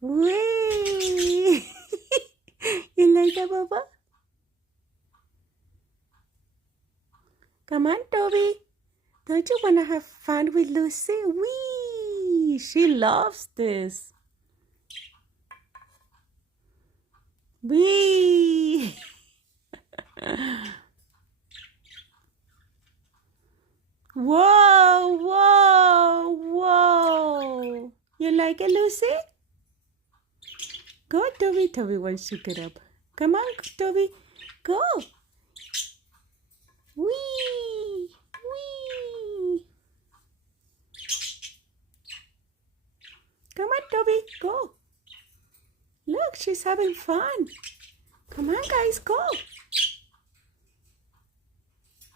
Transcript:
Whee! You like that, Baba? Come on, Toby. Don't you want to have fun with Lucy? Whee! She loves this. Whee! Whoa, whoa, whoa. You like it, Lucy? Go, Toby. Toby wants to get up. Come on, Toby. Go. Whee! Whee! Come on, Toby. Go. Look, she's having fun. Come on, guys, go.